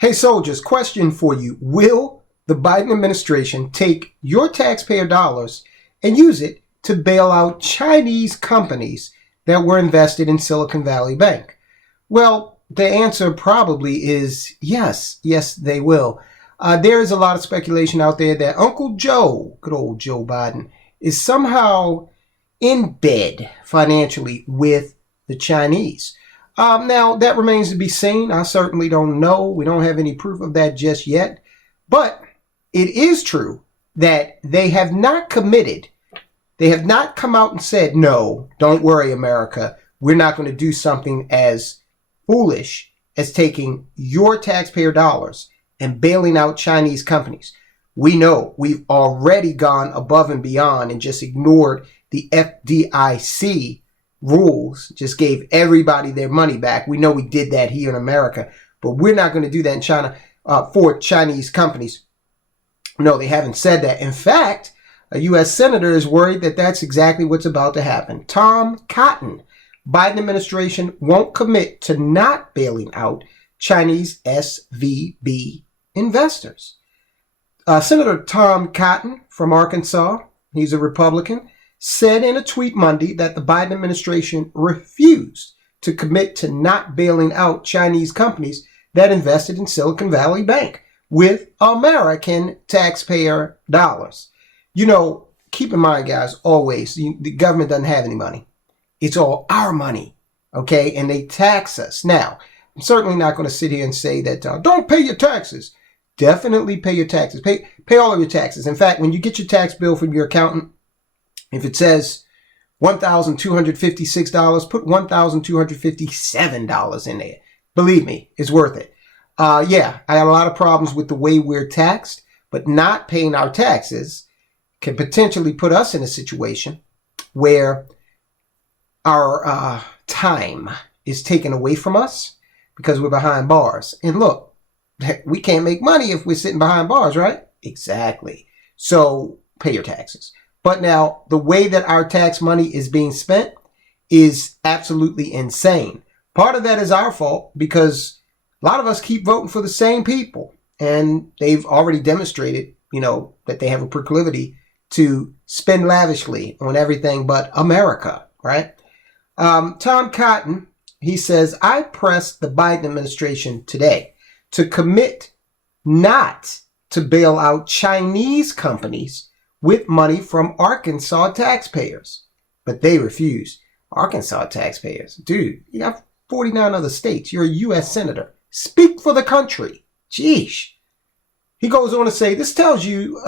Hey soldiers, question for you. Will the Biden administration take your taxpayer dollars and use it to bail out Chinese companies that were invested in Silicon Valley Bank? Well, the answer probably is yes. Yes, they will. There is a lot of speculation out there that Uncle Joe, good old Joe Biden, is somehow in bed financially with the Chinese. Now, that remains to be seen. I certainly don't know. We don't have any proof of that just yet. But it is true that they have not committed. They have not come out and said, no, don't worry, America. We're not going to do something as foolish as taking your taxpayer dollars and bailing out Chinese companies. We know we've already gone above and beyond and just ignored the FDIC rules, just gave everybody their money back. We know we did that here in America, but we're not going to do that in China for Chinese companies. No, they haven't said that. In fact, a U.S. senator is worried that that's exactly what's about to happen. Tom Cotton, Biden administration won't commit to not bailing out Chinese SVB investors. Senator Tom Cotton from Arkansas, he's a Republican, said in a tweet Monday that the Biden administration refused to commit to not bailing out Chinese companies that invested in Silicon Valley Bank with American taxpayer dollars. You know, keep in mind, guys, always, the government doesn't have any money. It's all our money, okay? And they tax us. Now, I'm certainly not going to sit here and say that don't pay your taxes. Definitely pay your taxes. Pay all of your taxes. In fact, when you get your tax bill from your accountant, if it says $1,256, put $1,257 in there. Believe me, it's worth it. Yeah, I have a lot of problems with the way we're taxed, but not paying our taxes can potentially put us in a situation where our time is taken away from us because we're behind bars. And look, we can't make money if we're sitting behind bars, right? Exactly. So pay your taxes. But now the way that our tax money is being spent is absolutely insane. Part of that is our fault because a lot of us keep voting for the same people, and they've already demonstrated, that they have a proclivity to spend lavishly on everything but America, right? Tom Cotton, he says, I pressed the Biden administration today to commit not to bail out Chinese companies with money from Arkansas taxpayers. But they refused. Arkansas taxpayers. Dude, you got 49 other states. You're a U.S. senator. Speak for the country. Jeesh. He goes on to say, this tells you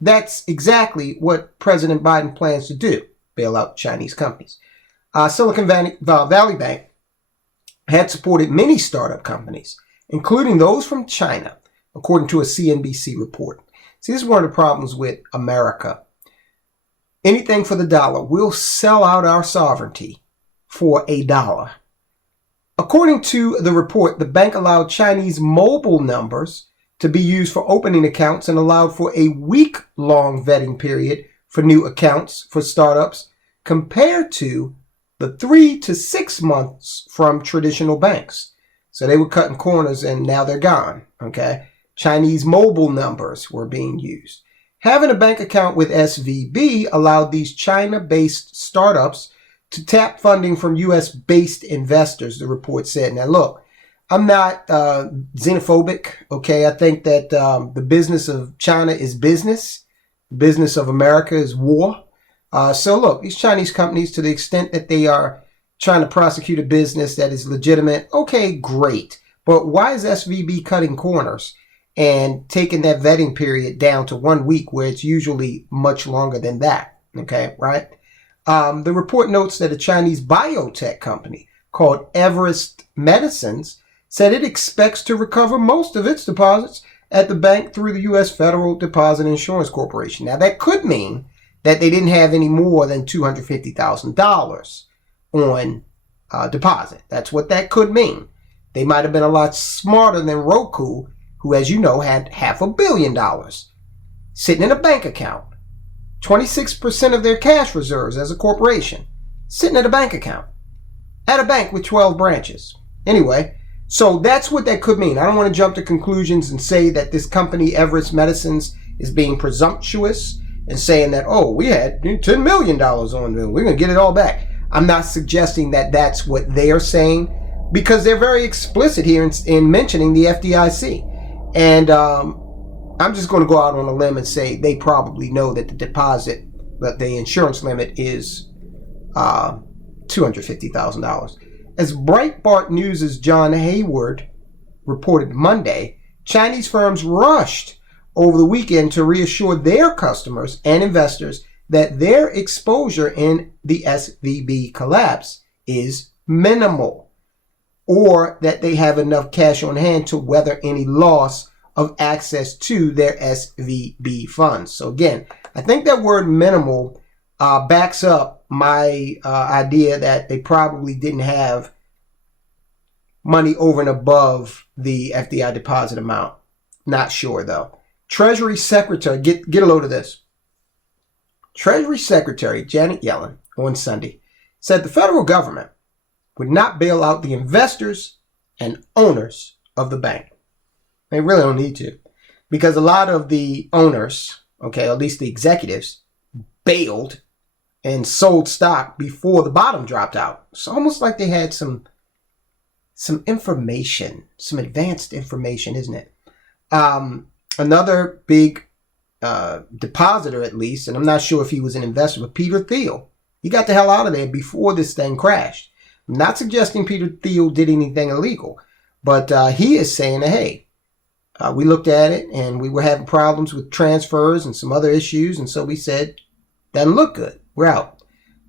that's exactly what President Biden plans to do. Bail out Chinese companies. Silicon Valley Bank had supported many startup companies, including those from China, according to a CNBC report. See, this is one of the problems with America. Anything for the dollar. We'll sell out our sovereignty for $1. According to the report, the bank allowed Chinese mobile numbers to be used for opening accounts and allowed for a week-long vetting period for new accounts for startups compared to the 3 to 6 months from traditional banks. So they were cutting corners and now they're gone, okay? Chinese mobile numbers were being used. Having a bank account with SVB allowed these China-based startups to tap funding from U.S.-based investors, the report said. Now, look, I'm not xenophobic, okay? I think that the business of China is business. The business of America is war. So, look, these Chinese companies, to the extent that they are trying to prosecute a business that is legitimate, okay, great. But why is SVB cutting corners and taking that vetting period down to 1 week where it's usually much longer than that? Okay, right? The report notes that a Chinese biotech company called Everest Medicines said it expects to recover most of its deposits at the bank through the U.S. Federal Deposit Insurance Corporation. Now, that could mean that they didn't have any more than $250,000 on deposit. That's what that could mean. They might have been a lot smarter than Roku, who, as you know, had $500 million sitting in a bank account. 26% of their cash reserves as a corporation sitting at a bank account at a bank with 12 branches. Anyway, So that's what that could mean. I don't want to jump to conclusions and say that this company, Everest Medicines, is being presumptuous and saying that, oh, we had $10 million on them, we're going to get it all back. I'm not suggesting that that's what they are saying, because they're very explicit here in mentioning the FDIC. And I'm just going to go out on a limb and say they probably know that the insurance limit is $250,000. As Breitbart News' John Hayward reported Monday, Chinese firms rushed over the weekend to reassure their customers and investors that their exposure in the SVB collapse is minimal, or that they have enough cash on hand to weather any loss of access to their SVB funds. So again, I think that word minimal backs up my idea that they probably didn't have money over and above the FDI deposit amount. Not sure though. Treasury Secretary, get a load of this. Treasury Secretary Janet Yellen on Sunday said the federal government would not bail out the investors and owners of the bank. They really don't need to, because a lot of the owners, okay, at least the executives, bailed and sold stock before the bottom dropped out. It's almost like they had some information, some advanced information, isn't it? Another big depositor, at least, and I'm not sure if he was an investor, but Peter Thiel. He got the hell out of there before this thing crashed. I'm not suggesting Peter Thiel did anything illegal, but he is saying that, hey, we looked at it and we were having problems with transfers and some other issues, and so we said, doesn't look good, we're out.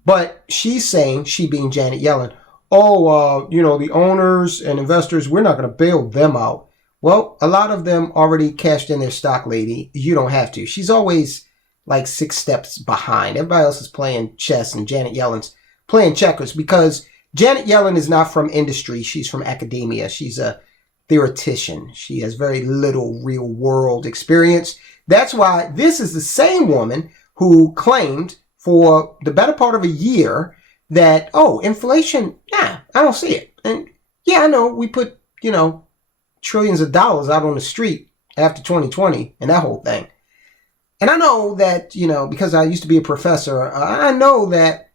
But she's saying, she being Janet Yellen, the owners and investors, we're not going to bail them out. Well, a lot of them already cashed in their stock, lady. You don't have to. She's always like 6 steps behind. Everybody else is playing chess and Janet Yellen's playing checkers, because Janet Yellen is not from industry. She's from academia. She's a theoretician. She has very little real world experience. That's why this is the same woman who claimed for the better part of a year that, inflation, I don't see it. And yeah, I know we put, trillions of dollars out on the street after 2020 and that whole thing. And I know that, because I used to be a professor, I know that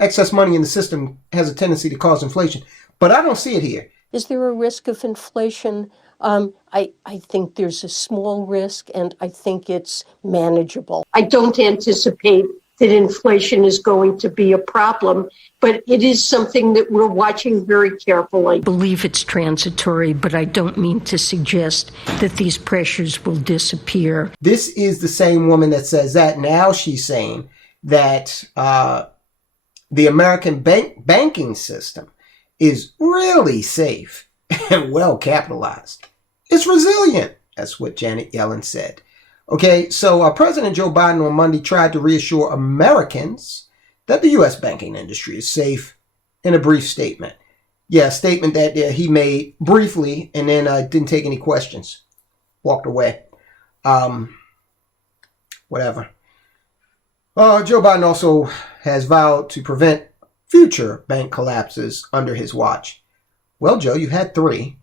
excess money in the system has a tendency to cause inflation, but I don't see it here. Is there a risk of inflation? I think there's a small risk, and I think it's manageable. I don't anticipate that inflation is going to be a problem, but it is something that we're watching very carefully. I believe it's transitory, but I don't mean to suggest that these pressures will disappear. This is the same woman that says that. Now she's saying that the American banking system is really safe and well capitalized. It's resilient. That's what Janet Yellen said. Okay, so President Joe Biden on Monday tried to reassure Americans that the U.S. banking industry is safe in a brief statement. Yeah, a statement that he made briefly and then didn't take any questions. Walked away. Whatever. Joe Biden also has vowed to prevent future bank collapses under his watch. Well, Joe, you had 3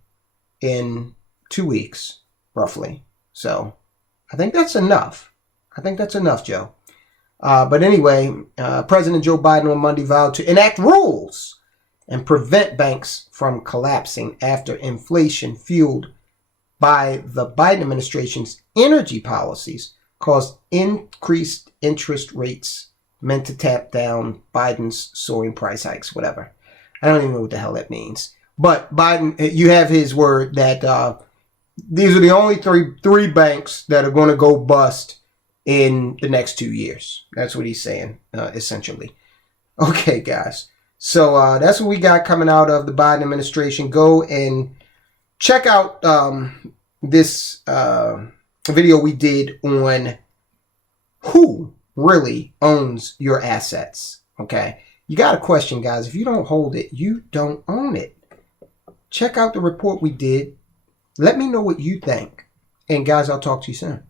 in 2 weeks, roughly. So I think that's enough. Joe. But anyway, President Joe Biden on Monday vowed to enact rules and prevent banks from collapsing after inflation fueled by the Biden administration's energy policies caused increased interest rates meant to tap down Biden's soaring price hikes, whatever. I don't even know what the hell that means. But Biden, you have his word that these are the only three banks that are going to go bust in the next 2 years. That's what he's saying, essentially. Okay, guys. So that's what we got coming out of the Biden administration. Go and check out this video we did on who really owns your assets. Okay. You got a question, guys. If you don't hold it, you don't own it. Check out the report we did. Let me know what you think. And guys, I'll talk to you soon.